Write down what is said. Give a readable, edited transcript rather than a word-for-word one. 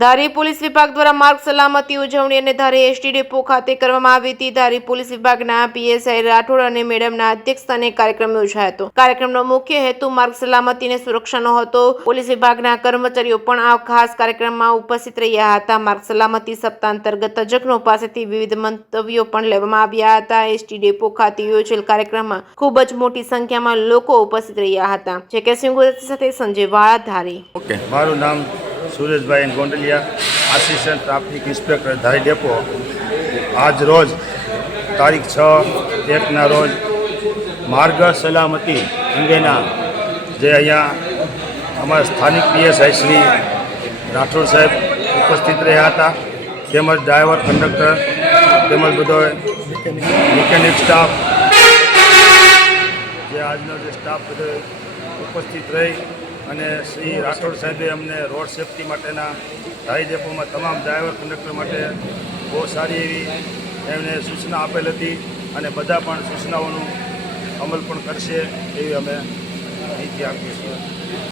ધારી police વિભાગ દ્વારા માર્ગ સલામતી ઉજવણી અને ધારી એસટી ડેપો ખાતે કરવામાં આવી હતી। ધારી પોલીસ વિભાગના પીએસઆઈ રાઠોડ અને મેડમના અધ્યક્ષસ્થાને કાર્યક્રમ યોજાયો હતો। કાર્યક્રમનો મુખ્ય હેતુ માર્ગ સલામતી અને સુરક્ષાનો હતો। પોલીસ વિભાગના કર્મચારીઓ પણ આ ખાસ કાર્યક્રમમાં ઉપસ્થિત રહ્યા હતા। માર્ગ સલામતી સપ્તાહ અંતર્ગત તજજ્ઞો પાસેથી વિવિધ મંતવ્યો પણ લેવામાં આવ્યા હતા। એસટી ડેપો ખાતે યોજેલ કાર્યક્રમમાં ખૂબ જ મોટી સંખ્યામાં લોકો ઉપસ્થિત રહ્યા હતા। જે કે સિંગુરતી સાથે સંજય વાળા ધારી। ઓકે, મારું નામ Sureshbhai Gondaliya, assistant traffic inspector Dhari depot. આજ રોજ તારીખ 6/1ના રોજ માર્ગ સલામતી અંગેના જે અહીંયા અમારા સ્થાનિક પીએસઆઈ શ્રી રાઠોડ સાહેબ ઉપસ્થિત રહ્યા હતા, તેમજ ડ્રાઈવર, કંડક્ટર તેમજ બધો મિકેનિક સ્ટાફ, જે આજનો જે સ્ટાફ બધો ઉપસ્થિત રહી અને શ્રી રાઠોડ સાહેબે અમને રોડ સેફટી માટેના ધારી ડેપોમાં તમામ ડ્રાઈવર, કંડક્ટર માટે બહુ સારી એવી એમને સૂચના આપેલ હતી અને બધા પણ સૂચનાઓનું અમલ પણ કરશે એવી અમે માહિતી આપીએ છીએ।